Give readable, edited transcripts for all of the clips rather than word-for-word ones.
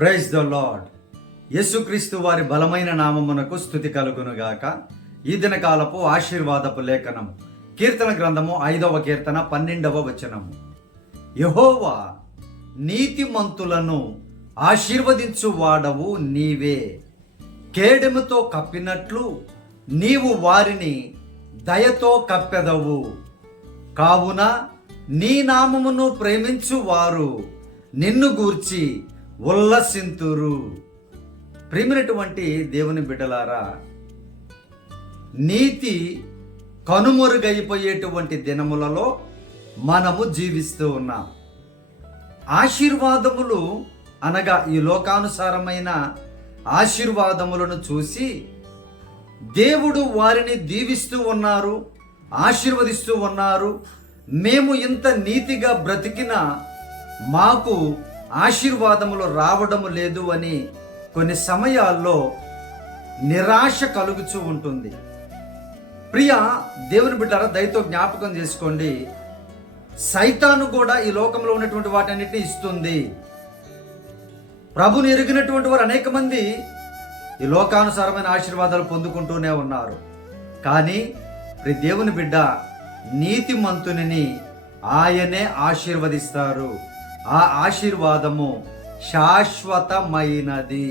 Praise the lord. యేసుక్రీస్తు వారి బలమైన నామమునకు స్తుతి కలుగునుగాక. ఈ దినకాలపు ఆశీర్వాదపు లేఖనం కీర్తన గ్రంథము 5వ కీర్తన 12వ వచనము. యెహోవా నీతిమంతులను ఆశీర్వదించువాడవు నీవే, కేడెముతో కప్పినట్లు నీవు వారిని దయతో కప్పెదవు. కావున నీ నామమును ప్రేమించువారు నిన్ను గూర్చి ఉల్లసింతురు. ప్రేమైనటువంటి దేవుని బిడ్డలారా, నీతి కనుమరుగైపోయేటువంటి దినములలో మనము జీవిస్తూ ఉన్నాం. ఆశీర్వాదములు అనగా ఈ లోకానుసారమైన ఆశీర్వాదములను చూసి దేవుడు వారిని దీవిస్తూ ఉన్నారు, ఆశీర్వదిస్తూ ఉన్నారు. మేము ఇంత నీతిగా బ్రతికినా మాకు ఆశీర్వాదములు రావడము లేదు అని కొన్ని సమయాల్లో నిరాశ కలుగుతూ ఉంటుంది. ప్రియ దేవుని బిడ్డలారా, దయతో జ్ఞాపకం చేసుకోండి, సైతాను కూడా ఈ లోకంలో ఉన్నటువంటి వాటన్నిటిని ఇస్తుంది. ప్రభుని ఎరిగినటువంటి వారు అనేక మంది ఈ లోకానుసారమైన ఆశీర్వాదాలు పొందుకుంటూనే ఉన్నారు. కానీ ప్రియ దేవుని బిడ్డ, నీతిమంతుని ఆయనే ఆశీర్వదిస్తారు. ఆ ఆశీర్వాదము శాశ్వతమైనది.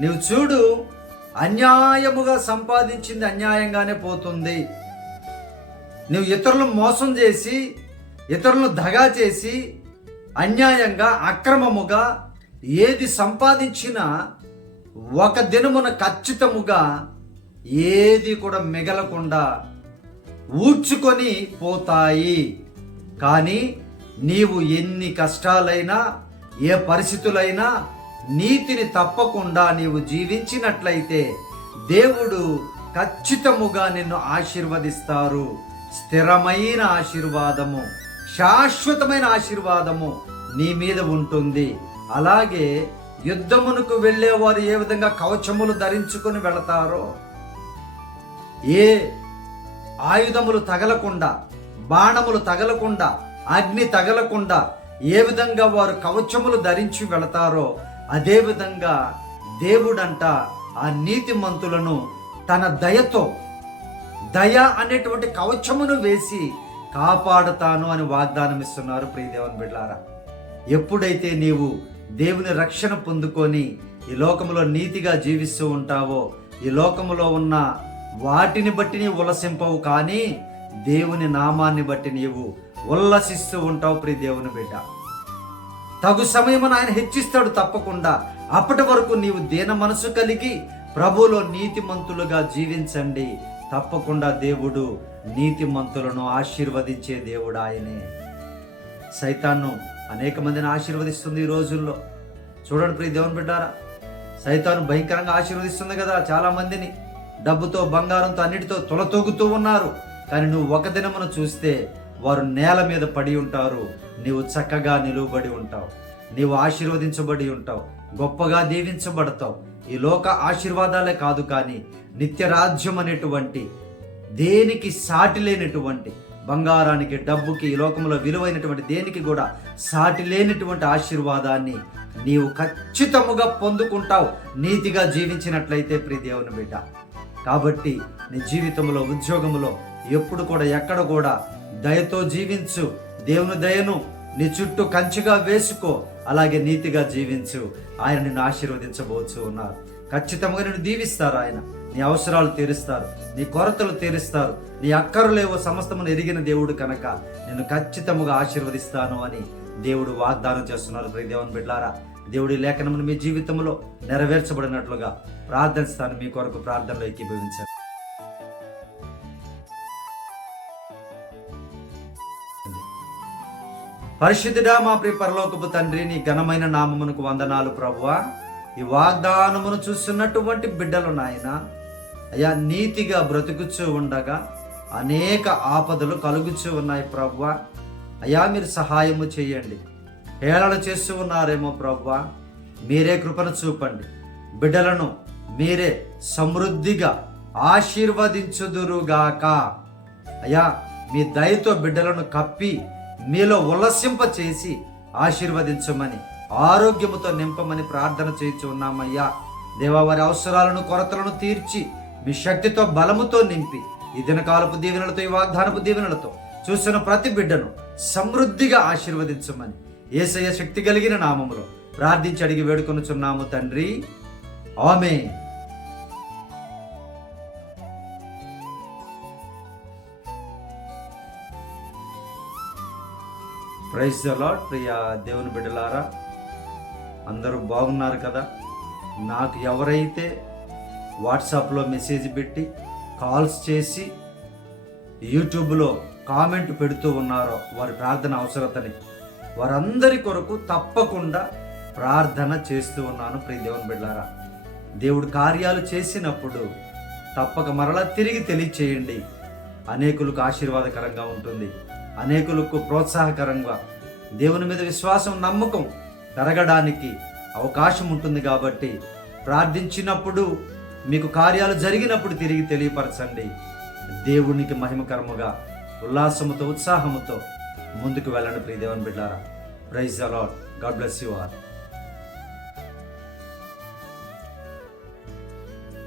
నీవు చూడు, అన్యాయముగా సంపాదించింది అన్యాయంగానే పోతుంది. నువ్వు ఇతరులను మోసం చేసి, ఇతరులను దగా చేసి, అన్యాయంగా అక్రమముగా ఏది సంపాదించినా ఒక దినమున ఖచ్చితముగా ఏది కూడా మిగలకుండా ఊడ్చుకొని పోతాయి. కానీ నీవు ఎన్ని కష్టాలైనా, ఏ పరిస్థితులైనా నీతిని తప్పకుండా నీవు జీవించినట్లయితే దేవుడు ఖచ్చితముగా నిన్ను ఆశీర్వదిస్తారు. స్థిరమైన ఆశీర్వాదము, శాశ్వతమైన ఆశీర్వాదము నీ మీద ఉంటుంది. అలాగే యుద్ధమునకు వెళ్ళేవారు ఏ విధంగా కవచములు ధరించుకొని వెళతారో, ఏ ఆయుధములు తగలకుండా, బాణములు తగలకుండా, అగ్ని తగలకుండా ఏ విధంగా వారు కవచములు ధరించి వెళతారో, అదే విధంగా దేవుడంట ఆ నీతిమంతులను తన దయతో, దయ అనేటువంటి కవచమును వేసి కాపాడుతాను అని వాగ్దానం ఇస్తున్నారు. ప్రియ దేవుని బిడ్డలారా, ఎప్పుడైతే నీవు దేవుని రక్షణ పొందుకొని ఈ లోకములో నీతిగా జీవిస్తూ ఉంటావో, ఈ లోకములో ఉన్న వాటిని బట్టి నీవు ఉల్లసింపవు, కానీ దేవుని నామాన్ని బట్టి నీవు ఉల్లసిస్తూ ఉంటావు. ప్రియ దేవుని బిడ్డ, తగు సమయమున ఆయన హెచ్చిస్తాడు తప్పకుండా. అప్పటి వరకు నీవు దీన మనసు కలిగి ప్రభువులో నీతిమంతులుగా జీవించండి. తప్పకుండా దేవుడు నీతిమంతులను ఆశీర్వదించే దేవుడు ఆయనే. సైతాను అనేక మందిని ఆశీర్వదిస్తుంది ఈ రోజుల్లో. చూడండి ప్రియ దేవుని బిడ్డారా, సైతాను భయంకరంగా ఆశీర్వదిస్తుంది కదా చాలా మందిని. డబ్బుతో, బంగారంతో, అన్నిటితో తులతూగుతూ ఉన్నారు. కానీ నువ్వు ఒక దినమున చూస్తే వారు నేల మీద పడి ఉంటారు. నీవు చక్కగా నిలువబడి ఉంటావు, నీవు ఆశీర్వదించబడి ఉంటావు, గొప్పగా దీవించబడతావు. ఈ లోక ఆశీర్వాదాలే కాదు, కానీ నిత్య రాజ్యం అనేటువంటి, దేనికి సాటి లేనటువంటి, బంగారానికి, డబ్బుకి, ఈ లోకంలో విలువైనటువంటి దేనికి కూడా సాటి లేనటువంటి ఆశీర్వాదాన్ని నీవు ఖచ్చితముగా పొందుకుంటావు నీతిగా జీవించినట్లయితే. ప్రియ దేవుని బిడ్డ, కాబట్టి నీ జీవితంలో, ఉద్యోగంలో ఎప్పుడు కూడా, ఎక్కడ కూడా దయతో జీవించు. దేవుని దయను నీ చుట్టూ కంచెగా వేసుకో. అలాగే నీతిగా జీవించు. ఆయన నిన్ను ఆశీర్వదించబోచు ఉన్నారు. ఖచ్చితంగా నిన్ను దీవిస్తారు. ఆయన నీ అవసరాలు తీరుస్తారు, నీ కొరతలు తీరుస్తారు. నీ అక్కరులేవో సమస్తమును ఎరిగిన దేవుడు కనుక నిన్ను ఖచ్చితంగా ఆశీర్వదిస్తాను అని దేవుడు వాగ్దానం చేస్తున్నారు. ప్రియ దేవుని బిడ్డలారా, దేవుడి లేఖనమును మీ జీవితంలో నెరవేర్చబడినట్లుగా ప్రార్థిస్తాను. మీ కొరకు ప్రార్థనలో ఏకీభవించాను. పరిశుద్ధుడా, మా ప్రియ పరలోకపు తండ్రి, నీ ఘనమైన నామమునకు వందనాలు ప్రభువా. ఈ వాగ్దానమును చూస్తున్నటువంటి బిడ్డలు నాయన, అయ్యా, నీతిగా బ్రతుకుచూ ఉండగా అనేక ఆపదలు కలుగుచూ ఉన్నాయి ప్రభువా. అయ్యా, మీరు సహాయము చేయండి. హేళన చేస్తూ ఉన్నారేమో ప్రభువా, మీరే కృపను చూపండి. బిడ్డలను మీరే సమృద్ధిగా ఆశీర్వదించుదురుగాక. అయ్యా, మీ దయతో బిడ్డలను కప్పి మీలో ఉల్లసింప చేసి ఆశీర్వదించమని ఆరోగ్యముతో నింపమని ప్రార్థన చేయించు ఉన్నామయ్యా. దేవా, వారి అవసరాలను కొరతలను తీర్చి మీ శక్తితో బలముతో నింపి ఈ దినకాలపు దీవెనలతో, ఈ వాగ్దానపు దీవెనలతో చూసిన ప్రతి బిడ్డను సమృద్ధిగా ఆశీర్వదించమని యేసయ్య శక్తి కలిగిన నామములో ప్రార్థించి అడిగి వేడుకొనుచున్నాము తండ్రి. ఆమేన్. Praise the lord. ప్రియ దేవుని బిడ్డలారా, అందరూ బాగున్నారు కదా? నాకు ఎవరైతే వాట్సాప్లో మెసేజ్ పెట్టి, కాల్స్ చేసి, యూట్యూబ్లో కామెంట్ పెడుతూ ఉన్నారో వారి ప్రార్థన అవసరతని, వారందరి కొరకు తప్పకుండా ప్రార్థన చేస్తూ ఉన్నాను. ప్రియ దేవుని బిడ్డలారా, దేవుడు కార్యాలు చేసినప్పుడు తప్పక మరలా తిరిగి తెలియచేయండి. అనేకులకు ఆశీర్వాదకరంగా ఉంటుంది, అనేకులకు ప్రోత్సాహకరంగా, దేవుని మీద విశ్వాసం, నమ్మకం పెరగడానికి అవకాశం ఉంటుంది. కాబట్టి ప్రార్థించినప్పుడు, మీకు కార్యాలు జరిగినప్పుడు తిరిగి తెలియపరచండి. దేవునికి మహిమకరముగా, ఉల్లాసముతో, ఉత్సాహముతో ముందుకు వెళ్ళండి ప్రియ దేవుని బిడ్డలారా. Praise the lord. God bless you all.